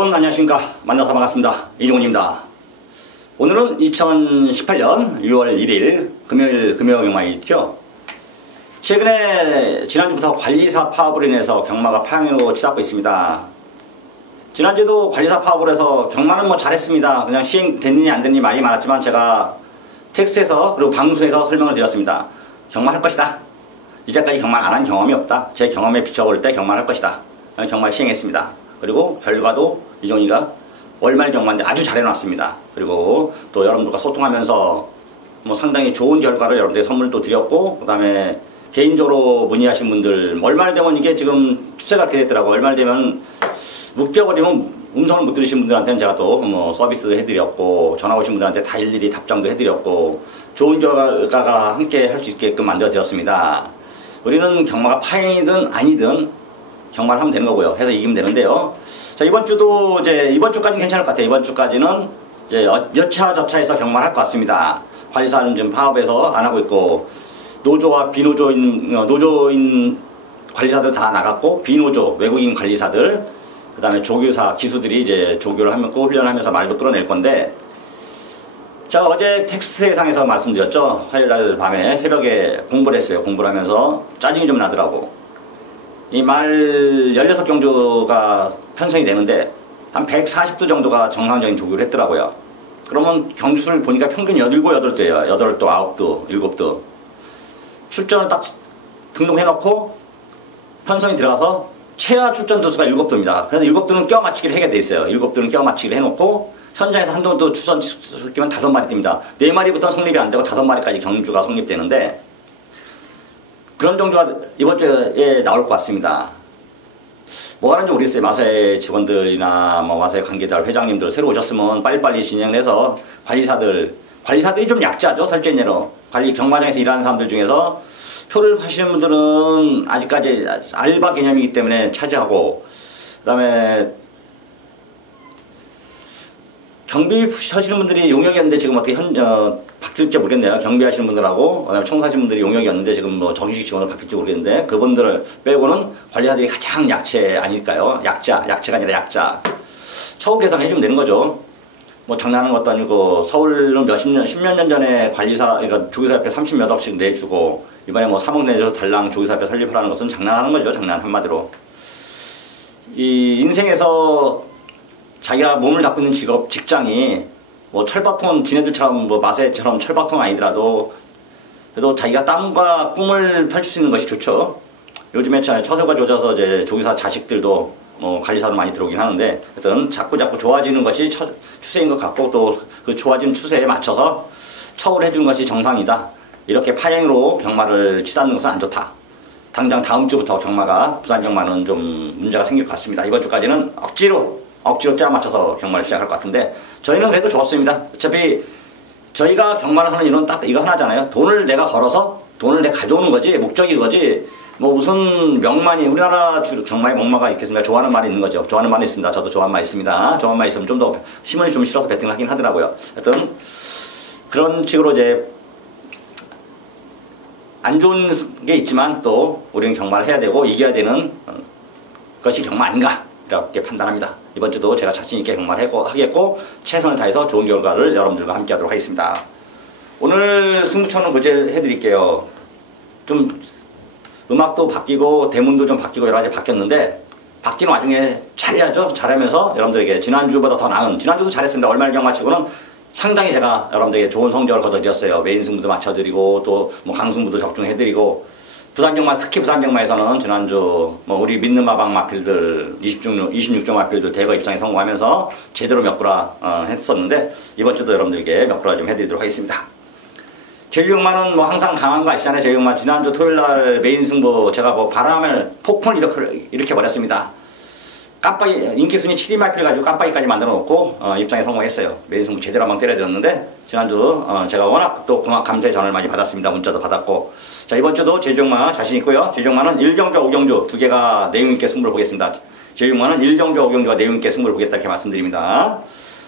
여러분 안녕하십니까. 만나서 반갑습니다. 이종훈입니다. 오늘은 2018년 6월 1일 금요일 경마 있죠. 최근에 지난주부터 관리사 파업으로 인해서 경마가 파행으로 치닫고 있습니다. 지난주에도 관리사 파업으로 해서 경마는 뭐 잘했습니다. 그냥 시행됐느니 안 됐느니 말이 많았지만 제가 텍스트에서 그리고 방송에서 설명을 드렸습니다. 경마할 것이다. 이제까지 경마 안 한 경험이 없다. 제 경험에 비춰볼 때 경마할 것이다. 경마를 시행했습니다. 그리고 결과도 이종이가 월말 경마인데 아주 잘 해놨습니다. 그리고 또 여러분들과 소통하면서 뭐 상당히 좋은 결과를 여러분들께 선물도 드렸고, 그 다음에 개인적으로 문의하신 분들, 월말 되면 이게 지금 추세가 그렇게 됐더라고요. 월말 되면 묶여버리면 음성을 못 들으신 분들한테는 제가 또 뭐 서비스 해드렸고, 전화 오신 분들한테 다 일일이 답장도 해드렸고, 좋은 결과가 함께 할 수 있게끔 만들어드렸습니다. 우리는 경마가 파행이든 아니든 경마를 하면 되는 거고요. 해서 이기면 되는데요. 자, 이번 주도 이번 주까지는 괜찮을 것 같아요. 이번 주까지는 여차저차해서 경마를 할 것 같습니다. 관리사는 지금 파업해서 안 하고 있고, 노조와 노조인 관리사들 다 나갔고, 비노조, 외국인 관리사들, 그 다음에 조교사, 기수들이 이제 조교를 하면서 훈련하면서 말도 끌어낼 건데, 제가 어제 텍스트상에서 말씀드렸죠. 화요일날 밤에 새벽에 공부를 했어요. 공부를 하면서 짜증이 좀 나더라고. 이 말 16경주가 편성이 되는데 한 140도 정도가 정상적인 조교를 했더라고요. 그러면 경주수를 보니까 평균 7, 8도예요. 8도, 9도, 7도. 출전을 딱 등록해놓고 편성이 들어가서 최하 출전 도수가 7도입니다. 그래서 7도는 껴 맞추기를 하게 돼 있어요. 7도는 껴 맞추기를 해놓고 현장에서 한 도도 출전시키면 5마리 뜁니다. 4마리부터 성립이 안 되고 5마리까지 경주가 성립되는데, 그런 정도가 이번 주에 나올 것 같습니다. 뭐 하는지 모르겠어요. 마사의 직원들이나 뭐 마사의 관계자, 회장님들 새로 오셨으면 빨리빨리 진행을 해서 관리사들이 좀 약자죠. 설전예로. 경마장에서 일하는 사람들 중에서 표를 하시는 분들은 아직까지 알바 개념이기 때문에 차지하고, 그 다음에 경비 하시는 분들이 용역이었는데 지금 어떻게 바뀔지 모르겠네요. 경비하시는 분들하고, 그 다음에 청소하시는 분들이 용역이었는데 지금 뭐 정식 직원으로 바뀔지 모르겠는데, 그분들을 빼고는 관리사들이 가장 약체 아닐까요? 약체가 아니라 약자. 처우 개선을 해주면 되는 거죠. 뭐 장난하는 것도 아니고, 서울은 십몇 년 전에 그러니까 조교사 협회 30몇 억씩 내주고, 이번에 뭐 3억 내줘서 달랑 조교사 협회 설립하라는 것은 장난하는 거죠. 장난 한마디로. 이 인생에서 자기가 몸을 잡고 있는 직장이 뭐 철밥통, 지네들처럼 뭐 마세처럼 철밥통 아니더라도 그래도 자기가 땀과 꿈을 펼칠 수 있는 것이 좋죠. 요즘에 처세가 좋아져서 이제 조교사 자식들도 뭐 관리사로 많이 들어오긴 하는데, 하여튼 자꾸 좋아지는 것이 추세인 것 같고, 또 그 좋아진 추세에 맞춰서 처우를 해주는 것이 정상이다. 이렇게 파행으로 경마를 치닫는 것은 안 좋다. 당장 다음 주부터 부산 경마는 좀 문제가 생길 것 같습니다. 이번 주까지는 억지로 짜 맞춰서 경마를 시작할 것 같은데, 저희는 그래도 좋습니다. 어차피 저희가 경마를 하는 이유는 딱 이거 하나잖아요. 돈을 내가 걸어서 돈을 내가 가져오는 거지, 목적이 거지. 뭐 무슨 명만이, 우리나라 경마에 목마가 있겠습니까? 좋아하는 말이 있는 거죠. 좋아하는 말이 있습니다. 저도 좋아하는 말 있습니다. 좋아하는 말 있으면 좀 더 힘을 좀 실어서 배팅을 하긴 하더라고요. 하여튼 그런 식으로 안 좋은 게 있지만 또 우리는 경마를 해야 되고 이겨야 되는 것이 경마 아닌가, 이렇게 판단합니다. 이번 주도 제가 자신있게 경마를 하겠고, 최선을 다해서 좋은 결과를 여러분들과 함께 하도록 하겠습니다. 오늘 승부처는 그제 해드릴게요. 좀 음악도 바뀌고 대문도 좀 바뀌고 여러 가지 바뀌었는데, 바뀐 와중에 잘해야죠. 잘하면서 여러분들에게 지난주보다 더 나은, 지난주도 잘했습니다. 월말 경마 치고는 상당히 제가 여러분들에게 좋은 성적을 거둬드렸어요. 메인 승부도 맞춰드리고, 또 뭐 강승부도 적중해드리고, 부산경마, 특히 부산경마에서는 지난주 뭐 우리 믿는 마방 마필들 26조 마필들 대거 입장에 성공하면서 제대로 몇 구라 했었는데, 이번 주도 여러분들에게 몇 구라 좀 해드리도록 하겠습니다. 제주경마는 뭐 항상 강한 거 아시잖아요. 제주경마 지난주 토요일날 메인 승부 제가 뭐 바람을 폭풍을 일으켜 버렸습니다. 깜빡이 인기순위 7위 마필 가지고 깜빡이까지 만들어 놓고 입장에 성공했어요. 메인 승부 제대로 한번 때려드렸는데, 지난주 제가 워낙 또 감사의 전화를 많이 받았습니다. 문자도 받았고. 자, 이번 주도 제주경마 자신 있고요. 제주경마는 1경주와 5경주 두 개가 내용 있게 승부를 보겠습니다. 제주경마는 1경주와 5경주가 내용 있게 승부를 보겠다, 이렇게 말씀드립니다.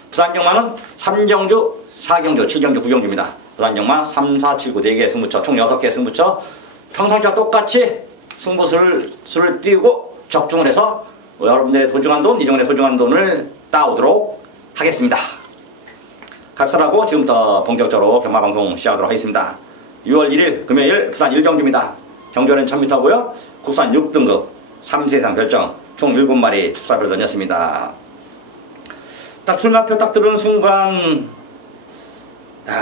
부산경마는 3경주, 4경주, 7경주, 9경주입니다. 부산경마 3, 4, 7, 9 4개의 승부처, 총 6개의 승부처, 평상시와 똑같이 승부수를 띄우고 적중을 해서 여러분들의 소중한 돈, 이정원의 소중한 돈을 따오도록 하겠습니다. 각설하고 지금부터 본격적으로 경마방송 시작하도록 하겠습니다. 6월 1일 금요일 부산 1경주입니다. 경주는 1000m고요. 국산 6등급 3세 이상 별정 총 7마리 축사별 던졌습니다. 딱 출마표 딱 들은 순간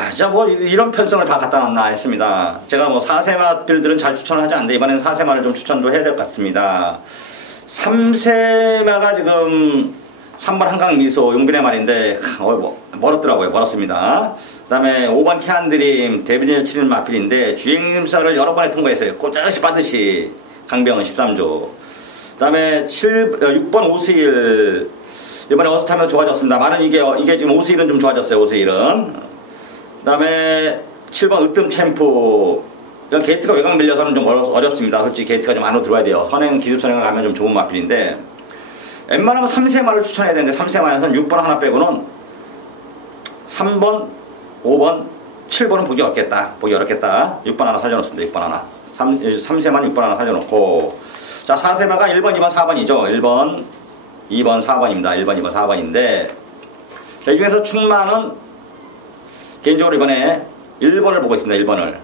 진짜 뭐 이런 편성을 다 갖다 놨나 했습니다. 제가 뭐 4세마필들은 잘 추천을 하지 않는데 이번엔 4세마를 좀 추천도 해야 될 것 같습니다. 3세마가 지금 3번 한강미소 용빈의 말인데 멀었더라고요. 멀었습니다. 그 다음에 5번 캐안드림 데뷔를 치는 마필인데 주행심사를 여러 번에 통과했어요. 꼬짝씩 빠듯이 강병은 13조. 그 다음에 6번 오스일 이번에 어스타면 좋아졌습니다. 말은 이게 지금 오스일은 좀 좋아졌어요. 오스일은. 그 다음에 7번 으뜸 챔프 게이트가 외곽 밀려서는 좀 어렵습니다. 솔직히 게이트가 좀 안으로 들어와야 돼요. 기습 선행을 가면 좀 좋은 마필인데 웬만하면 3세마를 추천해야 되는데 3세마에서는 6번 하나 빼고는 3번, 5번, 7번은 보기 어렵겠다. 6번 하나 살려놓습니다. 6번 하나 3세마는 6번 하나 살려놓고 자 4세마가 1번, 2번, 4번이죠. 1번, 2번, 4번입니다. 1번, 2번, 4번인데 자, 이 중에서 충만은 개인적으로 이번에 1번을 보고 있습니다. 1번을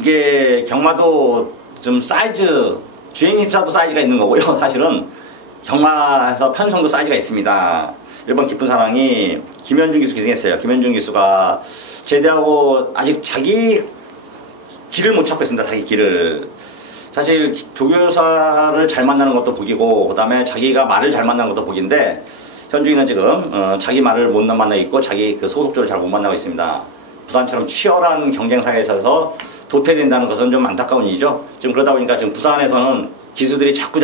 이게 경마도 좀 사이즈 주행심사도 사이즈가 있는 거고요. 사실은 경마에서 편성도 사이즈가 있습니다. 1번 깊은 사랑이 김현중 기수 기승했어요. 김현중 기수가 제대하고 아직 자기 길을 못 찾고 있습니다. 자기 길을. 사실 조교사를 잘 만나는 것도 복이고 그 다음에 자기가 말을 잘 만나는 것도 복인데 현중이는 지금 자기 말을 못 만나고 있고 자기 그 소속조를 잘 못 만나고 있습니다. 부산처럼 치열한 경쟁사에 있어서 도태된다는 것은 좀 안타까운 일이죠. 지금 그러다 보니까 지금 부산에서는 기수들이 자꾸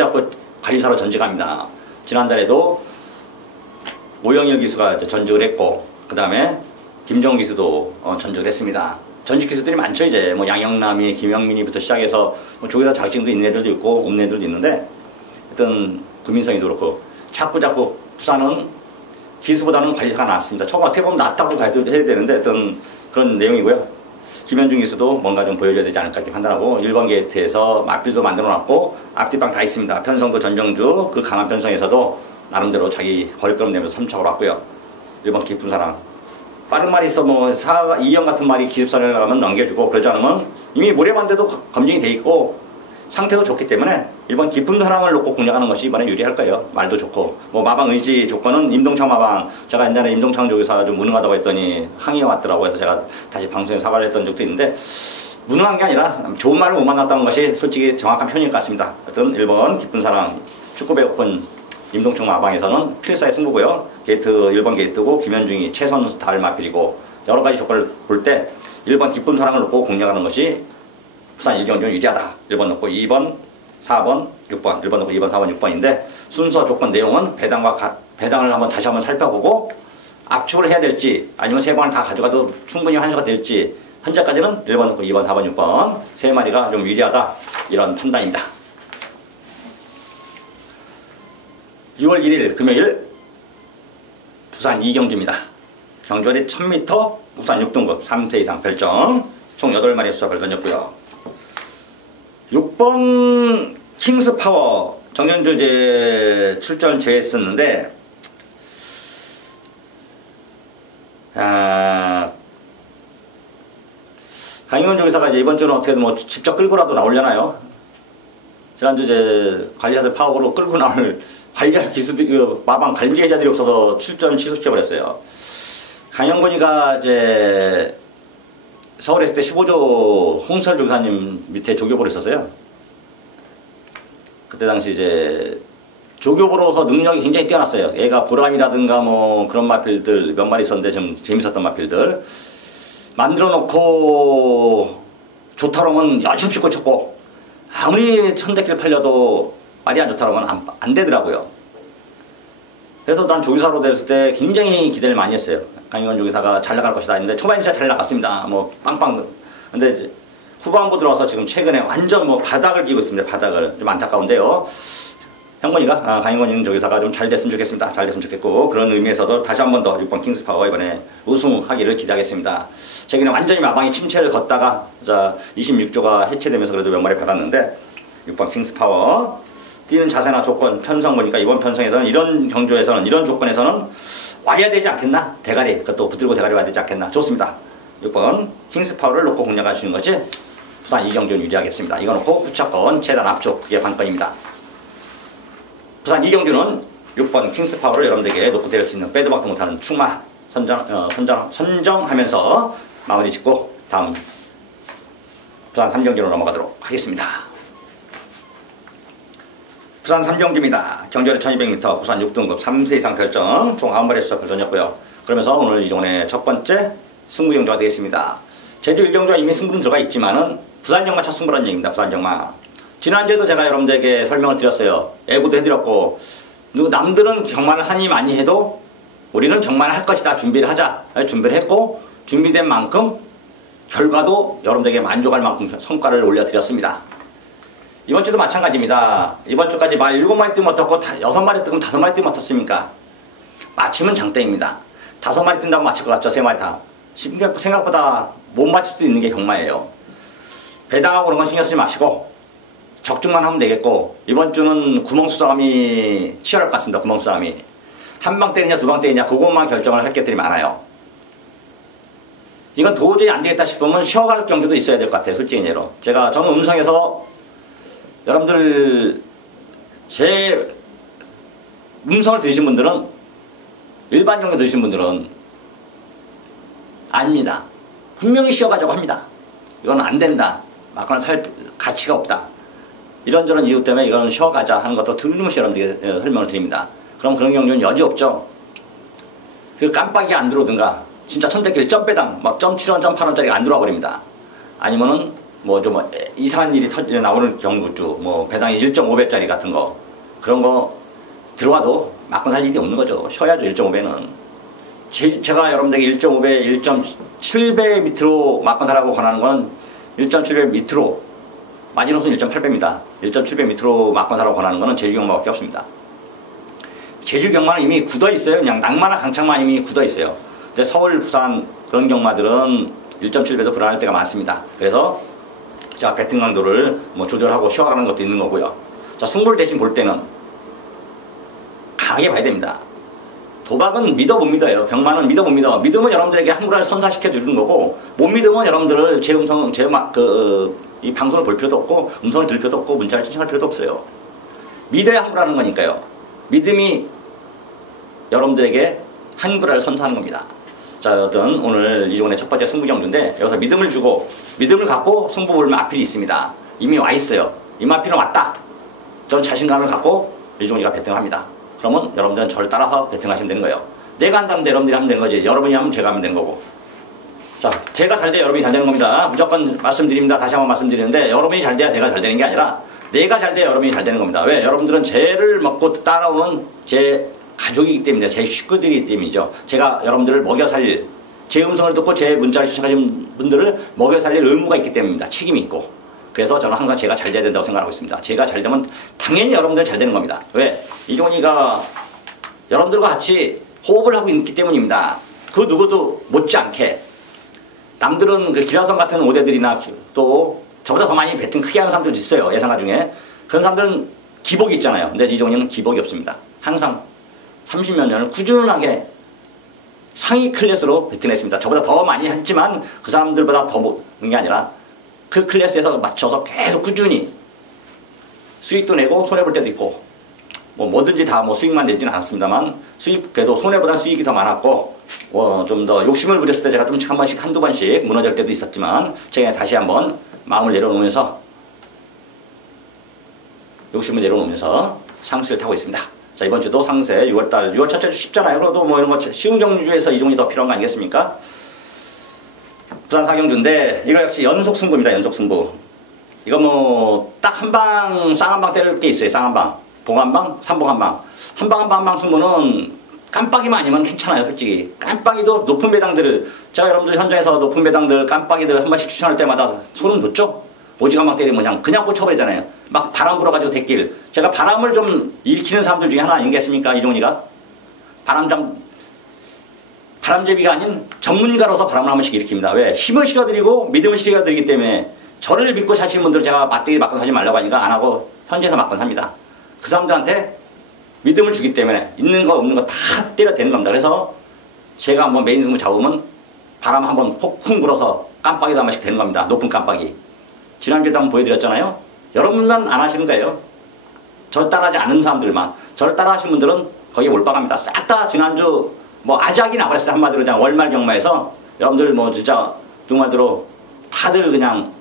관리사로 전직합니다. 지난달에도 오영일 기수가 전직을 했고 그 다음에 김정은 기수도 전직을 했습니다. 전직 기수들이 많죠. 이제 뭐 양영남이 김영민이부터 시작해서 뭐 조교사 자격증도 있는 애들도 있고 없는 애들도 있는데 하여튼 구민성이도 그렇고 자꾸 부산은 기수보다는 관리사가 낫습니다. 처음 어떻게 보면 낫다고 해야 되는데 하여튼 그런 내용이고요. 김현중 기수도 뭔가 좀 보여줘야 되지 않을까 이렇게 판단하고 1번 게이트에서 마필도 만들어 놨고 앞뒷방 다 있습니다. 편성도 전정주 그 강한 편성에서도 나름대로 자기 거리걸음 내면서 3척을 왔고요. 1번 깊은 사랑 빠른 말이 있어 뭐 2형 같은 말이 기습선을 가면 넘겨주고 그러지 않으면 이미 모래반대도 검증이 돼 있고 상태도 좋기 때문에 1번 깊은 사랑을 놓고 공략하는 것이 이번에 유리할 거예요. 말도 좋고 뭐 마방 의지 조건은 임동창 마방 제가 옛날에 임동창 조교사가 좀 무능하다고 했더니 항의해 왔더라고 해서 제가 다시 방송에 사과를 했던 적도 있는데 무능한 게 아니라 좋은 말을 못 만났다는 것이 솔직히 정확한 표현일 것 같습니다. 하여튼 1번 깊은 사랑 축구 배고픈 임동창 마방에서는 필사의 승부고요. 게이트 1번 게이트고 김현중이 최선 달 마필이고 여러 가지 조건을 볼 때 1번 깊은 사랑을 놓고 공략하는 것이 부산 1경주 유리하다. 1번 놓고 2번, 4번, 6번. 1번 놓고 2번, 4번, 6번인데 순서 조건 내용은 배당을 다시 한번 살펴보고 압축을 해야 될지 아니면 3번을 다 가져가도 충분히 환수가 될지 현재까지는 1번 놓고 2번, 4번, 6번 3마리가 좀 유리하다. 이런 판단입니다. 6월 1일 금요일 부산 2경주입니다. 경주거리 1000m 국산 6등급 3세 이상 별정 총 8마리의 수사를 던졌고요. 6번 킹스파워 정년주 이제 출전 제외했었는데 강인원 조교사가 이제 이번 주는 어떻게든 뭐 직접 끌고라도 나오려나요? 지난주 이제 관리자들 파업으로 끌고 나올 관리할 기수들 마방 관리자들이 없어서 출전 취소시켜버렸어요. 강영권이가 이제 서울에 있을 때 15조 홍설 조교사님 밑에 조교보를 했었어요. 그때 당시 이제 조교보로서 능력이 굉장히 뛰어났어요. 얘가 보람이라든가 뭐 그런 마필들 몇 마리 있었는데 좀 재밌었던 마필들 만들어 놓고 좋다 그러면 열심히 꽂혔고 아무리 천대길 팔려도 말이 안 좋다 그러면 안 되더라고요. 그래서 난 조교사로 됐을 때 굉장히 기대를 많이 했어요. 강인원 조교사가 잘 나갈 것이다 했는데 초반에 진짜 잘 나갔습니다. 뭐 빵빵. 근데 이제 후반부 들어와서 지금 최근에 완전 뭐 바닥을 끼고 있습니다. 바닥을. 좀 안타까운데요. 형건이가 강인원 조교사가 좀 잘 됐으면 좋겠습니다. 잘 됐으면 좋겠고 그런 의미에서도 다시 한 번 더 6번 킹스파워 이번에 우승하기를 기대하겠습니다. 최근에 완전히 마방이 침체를 걷다가 26조가 해체되면서 그래도 몇 마리 받았는데 6번 킹스파워 뛰는 자세나 조건, 편성 보니까 이번 편성에서는 이런 경조에서는 이런 조건에서는 와야 되지 않겠나? 대가리, 그것도 붙들고 대가리 와야 되지 않겠나? 좋습니다. 6번 킹스파워를 놓고 공략하시는 것이 부산 이경준 유리하겠습니다. 이거 놓고 후차권 재단 압축, 그게 관건입니다. 부산 이경준은 6번 킹스파워를 여러분들에게 놓고 때릴 수 있는 빼도 박도 못하는 충마 선정하면서 마무리 짓고 다음 부산 3경기로 넘어가도록 하겠습니다. 부산 3경기입니다. 경주거리 1200m 부산 6등급 3세 이상 결정 총 9마리 수업을 던졌고요. 그러면서 오늘 이종훈의 첫 번째 승부 경주가 되겠습니다. 제주 1경주가 이미 승부는 들어가 있지만은 부산 경마 첫 승부라는 얘기입니다. 부산 경마. 지난주에도 제가 여러분들에게 설명을 드렸어요. 예고도 해드렸고 남들은 경마를 하니 많이 해도 우리는 경마를 할 것이다. 준비를 하자. 준비를 했고 준비된 만큼 결과도 여러분들에게 만족할 만큼 성과를 올려드렸습니다. 이번 주도 마찬가지입니다. 이번 주까지 말 7마리 뛰면 어떻고 6마리 뛰면 5마리 뛰면 어떻습니까? 맞추면 장땡입니다. 5마리 뛴다고 맞출 것 같죠? 3마리 다. 생각보다 못 맞출 수 있는 게 경마예요. 배당하고 그런 건 신경 쓰지 마시고 적중만 하면 되겠고 이번 주는 구멍수싸움이 치열할 것 같습니다. 구멍수싸움이. 한 방 때리냐 두 방 때리냐 그것만 결정을 할 것들이 많아요. 이건 도저히 안 되겠다 싶으면 쉬어갈 경주도 있어야 될 것 같아요. 솔직히 예로. 저는 음성에서 여러분들 제 음성을 들으신 분들은 일반 경주 들으신 분들은 압니다. 분명히 쉬어가자고 합니다. 이건 안 된다. 막거나 살 가치가 없다. 이런저런 이유 때문에 이건 쉬어가자 하는 것도 틀림없이 여러분들에게 설명을 드립니다. 그럼 그런 경주는 여지 없죠. 그 깜빡이 안 들어오든가 진짜 천대길 점배당 막 .7원, .8원짜리가 안 들어와 버립니다. 아니면은 뭐 좀 이상한 일이 나오는 경우주 뭐 배당이 1.5배짜리 같은 거 그런 거 들어와도 맞고 살 일이 없는 거죠. 쉬어야죠. 1.5배는. 제가 여러분들에게 1.5배, 1.7배 밑으로 맞고 살라고 권하는 건 1.7배 밑으로 마지노선 1.8배입니다. 1.7배 밑으로 맞고 살라고 권하는 거는 제주 경마밖에 없습니다. 제주 경마는 이미 굳어 있어요. 그냥 낭만과 강창만 이미 굳어 있어요. 근데 서울, 부산 그런 경마들은 1.7배도 불안할 때가 많습니다. 그래서 자 배팅 강도를 뭐 조절하고 쉬어가는 것도 있는 거고요. 자 승부를 대신 볼 때는 강하게 봐야 됩니다. 도박은 믿어 못 믿어요. 경마는 믿어 못 믿어. 믿으면 여러분들에게 한구라를 선사시켜 주는 거고 못 믿으면 여러분들을 제 음성 이 방송을 볼 필요도 없고 음성을 들을 필요도 없고 문자를 신청할 필요도 없어요. 믿어야 한구라는 거니까요. 믿음이 여러분들에게 한구라를 선사하는 겁니다. 자, 여튼 오늘 이종훈의 첫 번째 승부 경주인데 여기서 믿음을 주고 믿음을 갖고 승부 보면 마필이 있습니다. 이미 와 있어요. 이 마필은 왔다. 전 자신감을 갖고 이종훈이가 배팅을 합니다. 그러면 여러분들은 저를 따라서 배팅하시면 되는 거예요. 내가 한다면 여러분들이 하면 되는 거지. 여러분이 하면 제가 하면 되는 거고. 자, 제가 잘 돼야 여러분이 잘 되는 겁니다. 무조건 말씀드립니다. 다시 한번 말씀드리는데 여러분이 잘 돼야 내가 잘 되는 게 아니라 내가 잘 돼야 여러분이 잘 되는 겁니다. 왜? 여러분들은 죄를 먹고 따라오는 제 가족이기 때문에 제 식구들이기 때문이죠. 제가 여러분들을 먹여 살릴 제 음성을 듣고 제 문자를 시청하신 분들을 먹여 살릴 의무가 있기 때문입니다. 책임이 있고. 그래서 저는 항상 제가 잘 돼야 된다고 생각하고 있습니다. 제가 잘 되면 당연히 여러분들은 잘 되는 겁니다. 왜? 이종훈이가 여러분들과 같이 호흡을 하고 있기 때문입니다. 그 누구도 못지않게 남들은 그 기라성 같은 오대들이나 또 저보다 더 많이 배팅 크게 하는 사람들도 있어요. 예상가 중에. 그런 사람들은 기복이 있잖아요. 근데 이종훈이는 기복이 없습니다. 항상 30몇 년을 꾸준하게 상위 클래스로 배팅했습니다. 저보다 더 많이 했지만 그 사람들보다 더 못한 게 아니라 그 클래스에서 맞춰서 계속 꾸준히 수익도 내고 손해볼 때도 있고 뭐든지 다 뭐 수익만 내지는 않았습니다만 그래도 손해보다 수익이 더 많았고 좀 더 욕심을 부렸을 때 제가 좀 한 번씩 한두 번씩 무너질 때도 있었지만 제가 다시 한번 마음을 내려놓으면서 욕심을 내려놓으면서 상승을 타고 있습니다. 자, 이번 주도 상세 6월달 6월 첫째 주 쉽잖아요. 그래도 뭐 이런 거 쉬운 경주에서 이종이 더 필요한 거 아니겠습니까? 부산 4경주인데 이거 역시 연속 승부입니다. 연속 승부. 이거 뭐 딱 한 방 쌍한방 때릴 게 있어요. 쌍한방. 봉한방, 삼봉한방. 한방 승부는 깜빡이만 아니면 괜찮아요. 솔직히. 깜빡이도 높은 배당들을 제가 여러분들 현장에서 높은 배당들 깜빡이들 한 번씩 추천할 때마다 소름 돋죠? 오지간막 때리면 그냥 꽂혀버리잖아요. 막 바람 불어가지고 대길. 제가 바람을 좀 일으키는 사람들 중에 하나 아니겠습니까? 이종훈이가? 바람제비가 아닌 전문가로서 바람을 한 번씩 일으킵니다. 왜? 힘을 실어드리고 믿음을 실어드리기 때문에 저를 믿고 사시는 분들 제가 맞대기 맞건 사지 말라고 하니까 안 하고 현지에서 맞건 삽니다. 그 사람들한테 믿음을 주기 때문에 있는 거 없는 거 다 때려대는 겁니다. 그래서 제가 한번 메인 승부 잡으면 바람 한번 폭풍 불어서 깜빡이도 한 번씩 되는 겁니다. 높은 깜빡이. 지난주에도 한번 보여드렸잖아요. 여러분만 안 하시는 거예요. 절 따라하지 않은 사람들만. 절 따라하신 분들은 거의 몰빵합니다. 싹 다 지난주 뭐 아작이 나버렸어요. 한마디로 그냥 월말 경마에서 여러분들 뭐 진짜 누구말대로 다들 그냥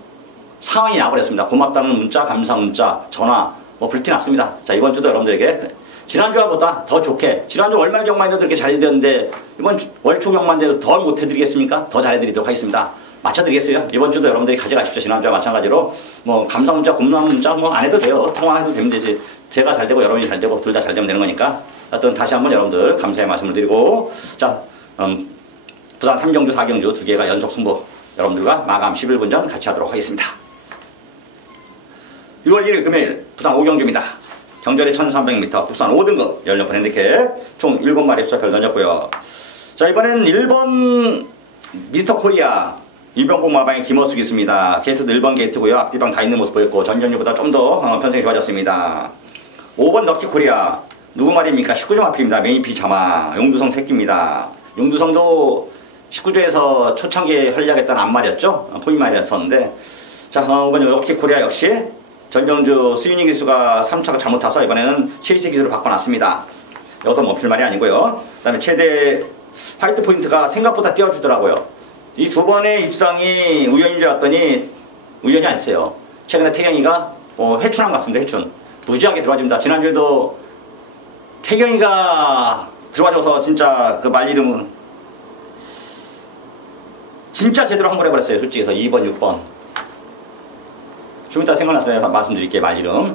상황이 나버렸습니다. 고맙다는 문자, 감사 문자, 전화 뭐 불티났습니다. 자, 이번 주도 여러분들에게 지난주보다 더 좋게, 지난주 월말 경마에도 그렇게 잘해드렸는데 이번 월초 경마인데 더 못해드리겠습니까? 더 잘해드리도록 하겠습니다. 맞춰드리겠어요. 이번 주도 여러분들이 가져가십시오. 지난주와 마찬가지로 뭐 감사 문자, 고마운 문자 뭐 안 해도 돼요. 통화해도 되면 되지. 제가 잘 되고 여러분이 잘 되고 둘 다 잘 되면 되는 거니까. 하여튼 다시 한번 여러분들 감사의 말씀을 드리고, 자, 부산 3경주, 4경주 두 개가 연속 승부 여러분들과 마감 11분 전 같이 하도록 하겠습니다. 6월 1일 금요일 부산 5경주입니다. 경절이 1300m, 국산 5등급 16번 핸디캡 총 7마리 숫자별 던졌고요. 자, 이번엔 1번 미스터 코리아 이병복 마방의 김어숙이 있습니다. 게이트도 1번 게이트고요. 앞뒤방 다 있는 모습 보였고 전전주보다 좀 더 편성이 좋아졌습니다. 5번 럭키 코리아 누구 말입니까? 19점 앞입니다. 메인피 자마 용두성 새끼입니다. 용두성도 19조에서 초창기에 활약했던 앞말이었죠. 포인말이었었는데, 자, 이번 럭키 코리아 역시 전병주 스위닝 기수가 3차가 잘못 타서 이번에는 체이스 기술을 바꿔놨습니다. 여기서 멈출 말이 아니고요. 그 다음에 최대 화이트 포인트가 생각보다 띄워주더라고요. 이 두 번의 입상이 우연인 줄 알았더니 우연이 아니었어요. 최근에 태경이가 회춘한 것 같습니다. 회춘. 무지하게 들어와줍니다. 지난주에도 태경이가 들어와줘서 진짜 그 말 이름은 진짜 제대로 한 번 해버렸어요. 솔직히 해서 2번, 6번. 좀 이따 생각났어요. 말씀드릴게요. 말 이름.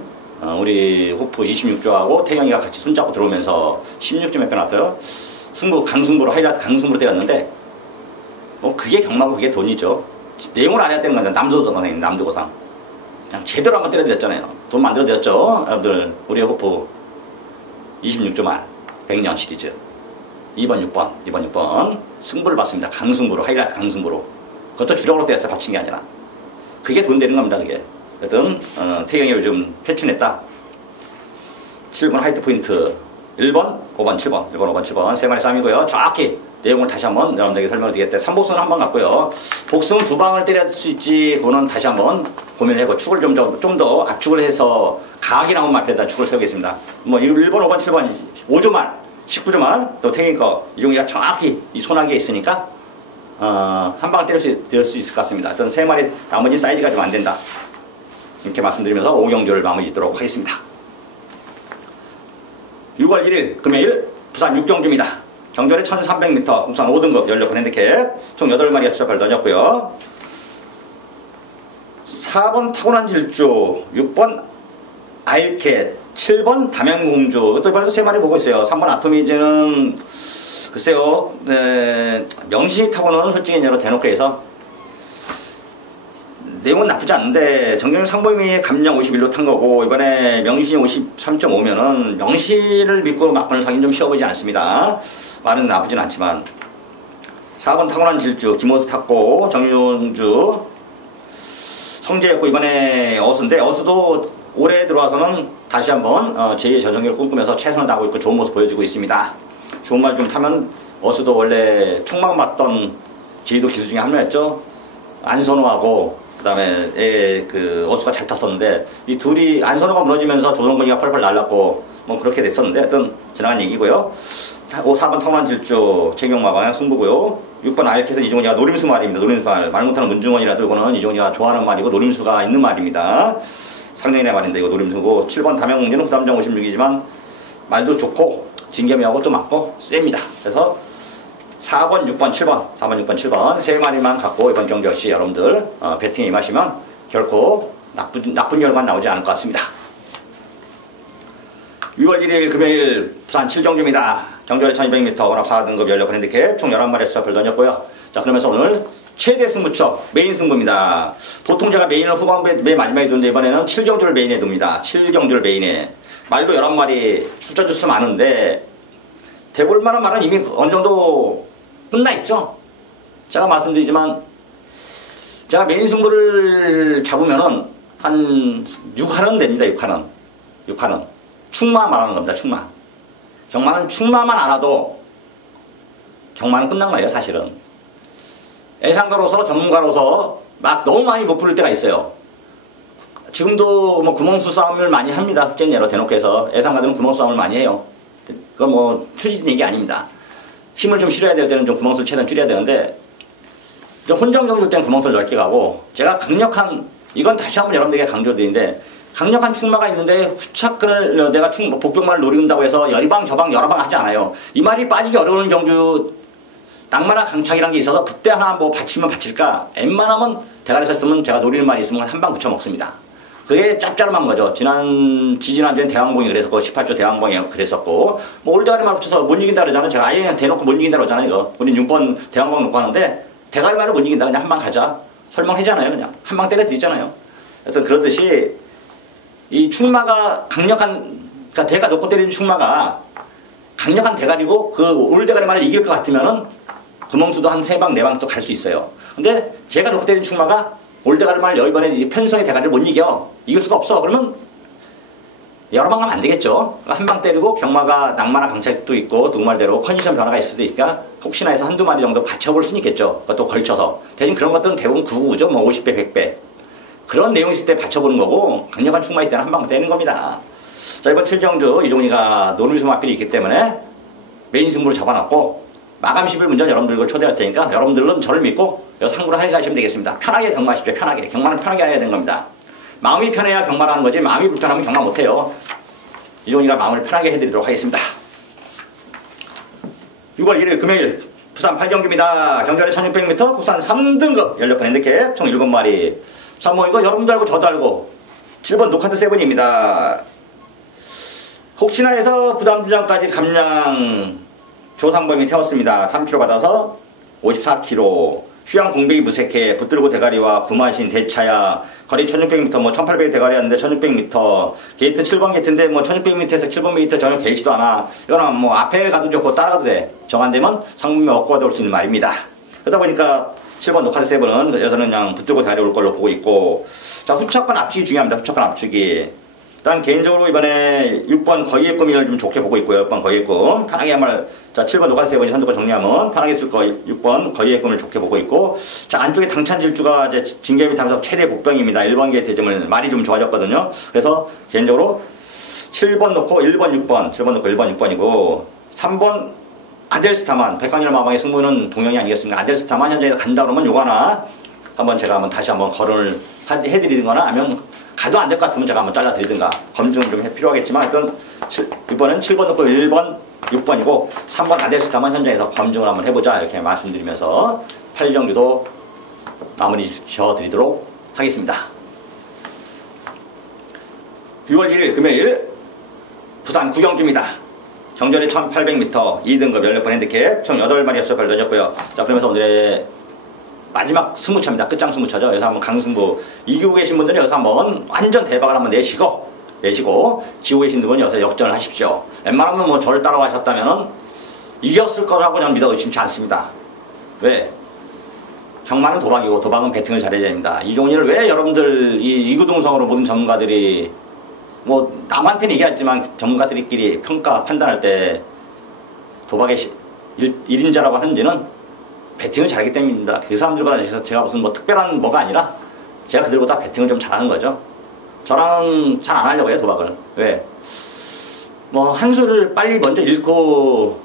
우리 호프 26조하고 태경이가 같이 손잡고 들어오면서 16조 몇 번 왔어요. 승부, 강승부로, 하이라이트 강승부로 때렸는데, 뭐 그게 경마고 그게 돈이죠. 내용을 안 해야 되는 건데, 남도고상, 남도고상. 그냥 제대로 한번 때려드렸잖아요. 돈 만들어드렸죠. 여러분들, 우리 호프 26조 말, 100년 시리즈. 2번, 6번. 승부를 봤습니다. 강승부로, 하이라이트 강승부로. 그것도 주력으로 때렸어요. 받친 게 아니라. 그게 돈 되는 겁니다. 그게. 하여튼 태경이 요즘 회춘했다. 7번 화이트 포인트 1번, 5번, 7번 1번, 5번, 7번 3마리 싸움이고요. 정확히 내용을 다시 한번 여러분들에게 설명을 드리겠다. 3복승은 한 번 갔고요. 복승은 두 방을 때릴 수 있지. 그거는 다시 한번 고민을 해고 축을 좀 더 압축을 해서 강하게 나온 말에다 축을 세우겠습니다. 뭐 1번, 5번, 7번 5조 말, 19조 말, 또 태경이 거 이종이가 정확히 이 소나기에 있으니까 한 방을 때릴 수 있을 것 같습니다. 하여튼 3마리 나머지 사이즈가 좀 안 된다. 이렇게 말씀드리면서 5경주를 마무리 짓도록 하겠습니다. 6월 1일 금요일 부산 6경주입니다. 경절이 1300m, 국산 5등급 16번 핸디캡 총 8마리가 숫자별 던졌고요. 4번 타고난 질주, 6번 아일캣, 7번 담양공주. 또 이번에도 3마리 보고 있어요. 3번 아토미즈는 글쎄요, 명시 타고는 솔직히 대놓고 해서 내용은 나쁘지 않은데 정경영 상범이의 감량 51로 탄 거고 이번에 명시 53.5면은 명시를 믿고 막판을 사긴 좀 쉬워 보이지 않습니다. 말은 나쁘진 않지만 4번 타고난 질주 김호수 탔고 정윤주 성재였고 이번에 어수인데 어수도 올해 들어와서는 다시 한번 제2의 전성기를 꿈꾸면서 최선을 다하고 있고 좋은 모습 보여주고 있습니다. 좋은 말 좀 타면 어수도 원래 총망 맞던 제주도 기수 중에 한 명이었죠. 안선호하고 그 다음에 그 어수가 잘 탔었는데 이 둘이 안선호가 무너지면서 조성근이가 펄펄 날랐고 뭐 그렇게 됐었는데 하여튼 지나간 얘기고요. 4번 타고난 질주 최경마방향 승부고요. 6번 아일캣은 이종훈이가 노림수 말입니다. 노림수 말 못하는 문중원이라도 이거는 이종훈이가 좋아하는 말이고 노림수가 있는 말입니다. 상당히내 말인데 이거 노림수고 7번 담양공주는 부담정 56이지만 말도 좋고 진겸이하고 또 맞고 셉니다. 그래서 4번, 6번, 7번, 4번, 6번, 7번 3마리만 갖고 이번 경기 역시 여러분들 배팅에 임하시면 결코 나쁜 결과는 나오지 않을 것 같습니다. 6월 1일 금요일 부산 7경주입니다. 경주월에 1200m 원합 4등급 16번 핸디캡 총 11마리 숫자별 던졌고요. 자, 그러면서 오늘 최대 승부처 메인 승부입니다. 보통 제가 메인을 후반부에 맨 마지막에 두는데 이번에는 7경주를 메인에 둡니다. 7경주를 메인에 말도 11마리 출전 주수 많은데 대볼 만한 말은 이미 어느 정도 끝나 있죠. 제가 말씀드리지만 제가 메인 승부를 잡으면은 한 6화는 됩니다. 6화는 충마 말하는 겁니다. 충마. 경마는 충마만 알아도 경마는 끝난 거예요. 사실은. 예상가로서 전문가로서 막 너무 많이 못 부를 때가 있어요. 지금도 뭐 구멍수 싸움을 많이 합니다. 흑쟁예로 대놓고 해서 예상가들은 구멍수 싸움을 많이 해요. 그건 뭐 틀린 얘기 아닙니다. 힘을 좀 실어야 될 때는 좀 구멍수를 최대한 줄여야 되는데 좀 혼정 정도 때는 구멍수를 넓게 가고 제가 강력한 이건 다시 한번 여러분들에게 강조드리는데 강력한 충마가 있는데 후착근을 내가 복병만을 노린다고 해서 여리방 저방 여러 방 하지 않아요. 이 말이 빠지기 어려운 경주 낭만한 강착이라는 게 있어서 그때 하나 뭐 받치면 받칠까 웬만하면 대가리 섰으면 제가 노리는 말이 있으면 한 방 붙여 먹습니다. 그게 짭짤한 거죠. 지지난주엔 대왕봉이 그랬었고 18조 대왕봉이 그랬었고 뭐 올대가리만 붙여서 못 이긴다 그러잖아요. 제가 아예 대놓고 못 이긴다 그러잖아요. 이거 우린 6번 대왕봉 놓고 하는데 대가리만을 못 이긴다. 그냥 한 방 가자. 설명하잖아요. 그냥 한 방 때려 드리잖아요. 하여튼 그러듯이 이 충마가 강력한 그러니까 대가 놓고 때리는 충마가 강력한 대가리고 그 올대가리만을 이길 것 같으면은 구멍수도 한 3방 4방 또 갈 수 있어요. 근데 제가 놓고 때리는 충마가 올대가리만을 이번에 편성의 대가리를 못 이겨. 이길 수가 없어. 그러면 여러 방 가면 안 되겠죠. 한 방 때리고 경마가 낭만한 강착도 있고 누구 말대로 컨디션 변화가 있을 수도 있으니까 혹시나 해서 한두 마리 정도 받쳐볼 수는 있겠죠. 그것도 걸쳐서. 대신 그런 것들은 대부분 99죠. 뭐 50배, 100배. 그런 내용이 있을 때 받쳐보는 거고 강력한 충마 있을 때는 한 방 때리는 겁니다. 자, 이번 7경주 이종훈이가 노르미수 마필이 있기 때문에 메인 승부를 잡아놨고 마감 10일 문전 여러분들을 초대할 테니까 여러분들은 저를 믿고 여기서 항구를 하게 가시면 되겠습니다. 편하게 경마하십시오. 편하게. 경마는 편하게 해야 되는 겁니다. 마음이 편해야 경마를 하는 거지 마음이 불편하면 경마 못해요. 이종훈이가 마음을 편하게 해드리도록 하겠습니다. 6월 1일 금요일 부산 8경주입니다. 경전에 1600m 국산 3등급 16번 핸디캡 총 7마리. 자, 뭐 이거 여러분도 알고 저도 알고 7번 노카드 세븐입니다. 혹시나 해서 부담주장까지 감량 조상범이 태웠습니다. 3kg 받아서 54kg. 휴양 공백이 무색해. 붙들고 대가리와 구마신 대차야. 거리 1600m 뭐 1800 대가리였는데 1600m. 게이트 7번 게이트인데 뭐 1600m에서 7번 게이트 전혀 개의치도 않아. 이거는 뭐 앞에 가도 좋고 따라가도 돼. 정한되면 상품이 얻고 가도 올 수 있는 말입니다. 그러다 보니까 7번 노카드 세븐은 여기서는 그냥 붙들고 대가리 올 걸로 보고 있고. 자, 후척권 압축이 중요합니다. 후척권 압축이. 일단 개인적으로 이번에 6번 거의의 꿈을 좀 좋게 보고 있고요. 6번 거의의 꿈. 편하게 한말 자, 7번 노카드 세븐이 선두권 정리하면 편하게 쓸 거 6번 거의의 꿈을 좋게 보고 있고. 자, 안쪽에 당찬 질주가 이제 진개미 타면서 최대 복병입니다. 1번 게이트 점을 말이 좀 좋아졌거든요. 그래서 개인적으로 7번 놓고 1번 6번 7번 놓고 1번 6번이고 3번 아델스타만 백환이나 마방의 승부는 동영이 아니겠습니까? 아델스타만 현재 간다 그러면 요거 하나 한번 제가 한번 다시 한번 거론을 해드리거나 아니면 가도 안 될 것 같으면 제가 한번 잘라드리든가 검증을 좀 필요하겠지만 하여튼 이번엔 7번 놓고 1번 6번이고 3번 아델스타만 현장에서 검증을 한번 해보자 이렇게 말씀드리면서 8경주도 마무리 지어드리도록 하겠습니다. 6월 1일 금요일 부산 9경주입니다. 경전에 1800m 2등급 16번 핸디캡 총 8마리였어요. 별 던졌고요. 자, 그러면서 오늘의 마지막 승부차입니다. 끝장 승부차죠. 여기서 한번 강승부 이기고 계신 분들은 여기서 한번 완전 대박을 한번 내시고 지고 계신 분은 여기서 역전을 하십시오. 웬만하면 뭐 저를 따라가셨다면은 이겼을 거라고 저는 믿어 의심치 않습니다. 왜? 경마는 도박이고 도박은 배팅을 잘해야 됩니다. 이종훈이를 왜 여러분들 이 이구동성으로 모든 전문가들이 뭐 남한테는 얘기하지만 전문가들끼리 평가 판단할 때 도박의 1인자라고 하는지는 배팅을 잘하기 때문입니다. 그 사람들보다 제가 무슨 뭐 특별한 뭐가 아니라 제가 그들보다 배팅을 좀 잘하는 거죠. 저랑 잘 안 하려고 해요, 도박을. 왜? 뭐 한 수를 빨리 먼저 잃고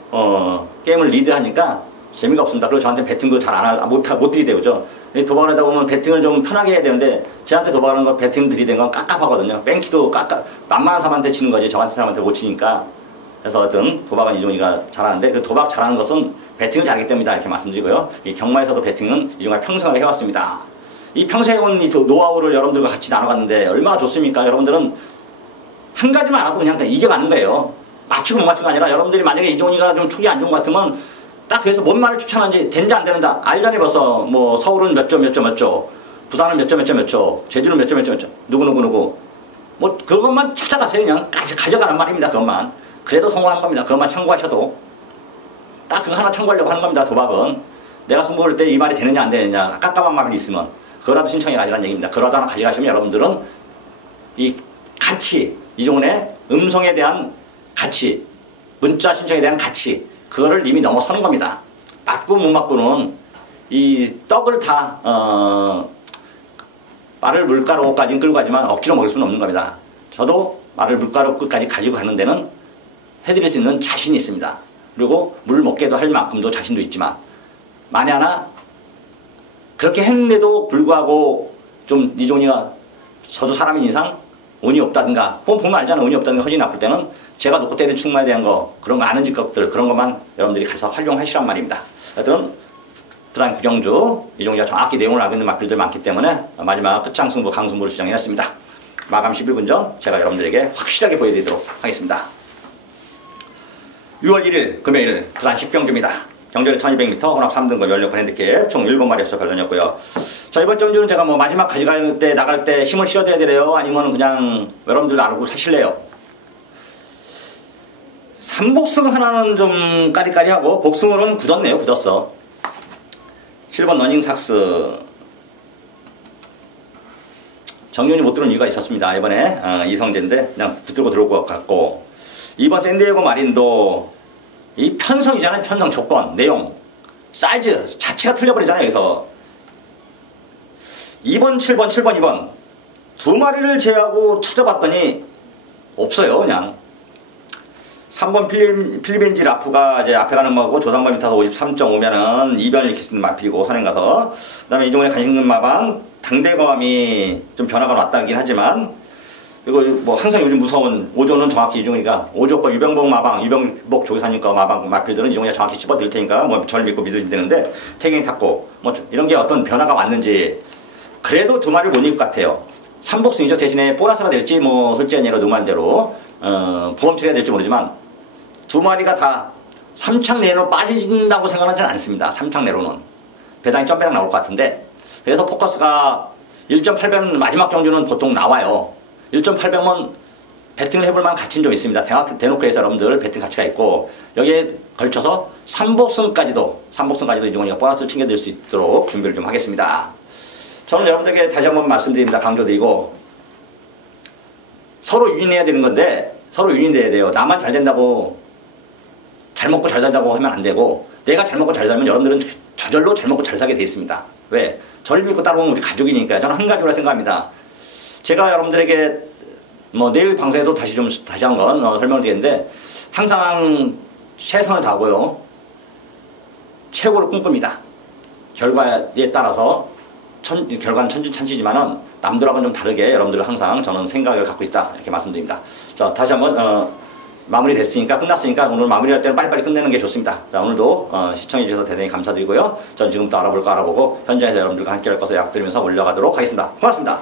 게임을 리드하니까 재미가 없습니다. 그리고 저한테 배팅도 잘 못 들이대우죠. 도박을 하다 보면 배팅을 좀 편하게 해야 되는데 저한테 도박하는 건 배팅 들이대는 건 깝깝하거든요. 뺑키도 만만한 사람한테 치는 거지 저 같은 사람한테 못 치니까. 그래서 어떤 도박은 이종이가 잘하는데 그 도박 잘하는 것은 배팅을 잘하기 때문이다 이렇게 말씀드리고요. 이 경마에서도 배팅은 이종이가 평생을 해왔습니다. 이 평생 해온 이 노하우를 여러분들과 같이 나눠봤는데 얼마나 좋습니까? 여러분들은 한 가지만 알아도 그냥 다 이겨가는 거예요. 맞추고 못 맞추는 게 아니라 여러분들이 만약에 이종이가 좀 촉이 안 좋은 것 같으면 딱 그래서 뭔 말을 추천하는지 되는지 안 되는다 알잖아요. 벌써 뭐 서울은 몇 점 부산은 몇 점 제주는 몇 점 누구 뭐 그것만 찾아가세요. 그냥 가져가는 말입니다. 그것만 그래도 성공하는 겁니다. 그것만 참고하셔도 딱 그거 하나 참고하려고 하는 겁니다. 도박은 내가 승부 볼 때 이 말이 되느냐 안 되느냐 깝깝한 말이 있으면 그거라도 신청해 가지라는 얘기입니다. 그거라도 하나 가져가시면 여러분들은 이 같이 이종훈의 음성에 대한 가치, 문자 신청에 대한 가치, 그거를 이미 넘어서는 겁니다. 맞고 못 맞고는 이 떡을 다 말을 물가로까지는 끌고 가지만 억지로 먹을 수는 없는 겁니다. 저도 말을 물가로 끝까지 가지고 가는 데는 해드릴 수 있는 자신이 있습니다. 그리고 물 먹게도 할 만큼도 자신도 있지만 만에 하나 그렇게 했는데도 불구하고 좀 이종이가 저도 사람인 이상 운이 없다든가 보면 알잖아요. 운이 없다든가 허리 나쁠 때는 제가 놓고 때리는 충마에 대한 거 그런 거 아는 직업들 그런 것만 여러분들이 가서 활용하시란 말입니다. 하여튼 부산 구경주 이종이가 정확히 내용을 알고 있는 마필들 많기 때문에 마지막 끝장승부 강승부를 주장해냈습니다. 마감 11분 전 제가 여러분들에게 확실하게 보여드리도록 하겠습니다. 6월 1일 금요일 부산 10경주입니다. 경주는 1200m 혼합 3등급 연료판 핸디캡 총 7마리에서 결론이었고요. 자, 이번 경주는 제가 뭐 마지막 가져갈 때 나갈 때 힘을 실어줘야 되래요? 아니면 그냥 여러분들 알고 사실래요? 삼복승 하나는 좀 까리까리하고 복승으로는 굳었네요. 굳었어. 7번 러닝삭스 정년이 못 들어온 이유가 있었습니다. 이번에 이성재인데 그냥 붙들고 들어올 것 같고 2번 샌디에고 마린도 이 편성이잖아요. 편성 조건, 내용, 사이즈 자체가 틀려버리잖아요. 여기서 2번, 7번, 7번, 2번 두 마리를 제외하고 찾아봤더니 없어요. 그냥 3번 필리핀지 라프가 이제 앞에 가는 마고 조상범이 타서 53.5면은 이변을 일으킬 수 있는 마필이고 선행 가서 그 다음에 이종원의 간식는 마방 당대감이 좀 변화가 왔다긴 하지만 이거 뭐 항상 요즘 무서운 오조는 정확히 이종이가 오조과 유병복 마방 유병복 조기사님과 마방 마필들은 이종이가 정확히 찝어드릴 테니까 뭐 저를 믿고 믿으시면 되는데 태경이 탔고 뭐 이런 게 어떤 변화가 왔는지 그래도 두 마리를 못 이길 것 같아요. 삼복승이죠. 대신에 보너스가 될지 뭐 솔직히 아니라 두 말대로 보험 처리가 될지 모르지만 두 마리가 다 3창 내로 빠진다고 생각하진 않습니다. 3창 내로는 배당이 점배당 나올 것 같은데 그래서 포커스가 1.8배는 마지막 경주는 보통 나와요. 1.8배면 배팅을 해볼 만한 가치는 좀 있습니다. 대놓고 해서 여러분들 배팅 가치가 있고 여기에 걸쳐서 삼복승까지도 이종원이가 보너스를 챙겨드릴 수 있도록 준비를 좀 하겠습니다. 저는 여러분들에게 다시 한번 말씀드립니다. 강조드리고 서로 유인해야 되는 건데 서로 유인돼야 돼요. 나만 잘 된다고 잘 먹고 잘 살다고 하면 안 되고 내가 잘 먹고 잘 살면 여러분들은 저절로 잘 먹고 잘 살게 돼 있습니다. 왜? 저를 믿고 따라오면 우리 가족이니까 저는 한 가족이라 생각합니다. 제가 여러분들에게 뭐 내일 방송에도 다시 한번 설명을 드리는데 항상 최선을 다하고요. 최고를 꿈꿉니다. 결과에 따라서 결과는 천진찬치지만은 남들하고는 좀 다르게 여러분들 항상 저는 생각을 갖고 있다 이렇게 말씀드립니다. 자, 다시 한번 마무리 됐으니까 끝났으니까 오늘 마무리할 때는 빨리빨리 끝내는 게 좋습니다. 자, 오늘도 시청해 주셔서 대단히 감사드리고요. 전 지금부터 알아볼 거 알아보고 현장에서 여러분들과 함께 할 것을 약속드리면서 올라가도록 하겠습니다. 고맙습니다.